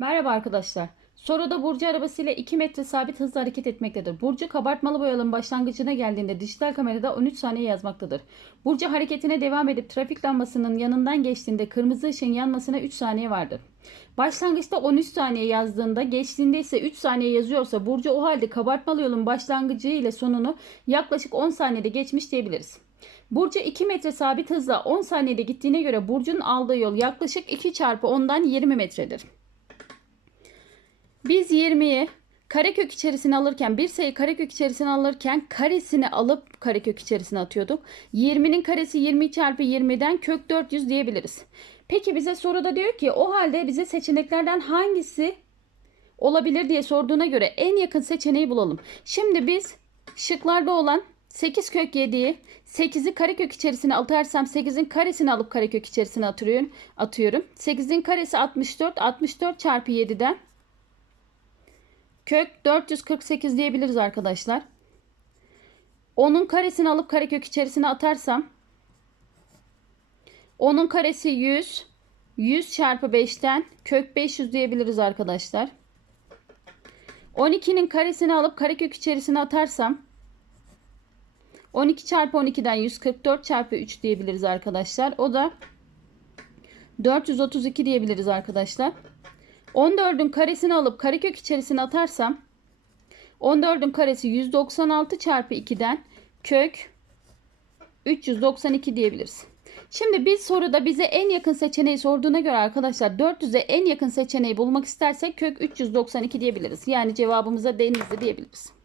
Merhaba arkadaşlar. Soruda Burcu arabasıyla 2 metre sabit hızla hareket etmektedir. Burcu kabartmalı boyalın başlangıcına geldiğinde dijital kamerada 13 saniye yazmaktadır. Burcu hareketine devam edip trafik lambasının yanından geçtiğinde kırmızı ışığın yanmasına 3 saniye vardır. Başlangıçta 13 saniye yazdığında geçtiğinde ise 3 saniye yazıyorsa Burcu o halde kabartmalı yolun başlangıcı ile sonunu yaklaşık 10 saniyede geçmiş diyebiliriz. Burcu 2 metre sabit hızla 10 saniyede gittiğine göre Burcu'nun aldığı yol yaklaşık 2 çarpı 10'dan 20 metredir. Biz 20'yi karekök içerisine alırken bir sayı karekök içerisine alırken karesini alıp karekök içerisine atıyorduk. 20'nin karesi 20 çarpı 20'den kök 400 diyebiliriz. Peki bize soruda diyor ki o halde bize seçeneklerden hangisi olabilir diye sorduğuna göre en yakın seçeneği bulalım. Şimdi biz şıklarda olan 8 kök 7'yi 8'i karekök içerisine atarsam 8'in karesini alıp karekök içerisine atıyorum. atıyorum. 8'in karesi 64. 64 çarpı 7'den kök 448 diyebiliriz arkadaşlar. 10'un karesini alıp karekök içerisine atarsam 10'un karesi 100. 100 çarpı 5'ten kök 500 diyebiliriz arkadaşlar. 12'nin karesini alıp karekök içerisine atarsam 12 çarpı 12'den 144 çarpı 3 diyebiliriz arkadaşlar. O da 432 diyebiliriz arkadaşlar. 14'ün karesini alıp karekök içerisine atarsam 14'ün karesi 196 çarpı 2'den kök 392 diyebiliriz. Şimdi biz soruda bize en yakın seçeneği sorduğuna göre arkadaşlar 400'e en yakın seçeneği bulmak istersek kök 392 diyebiliriz. Yani cevabımıza denizli diyebiliriz.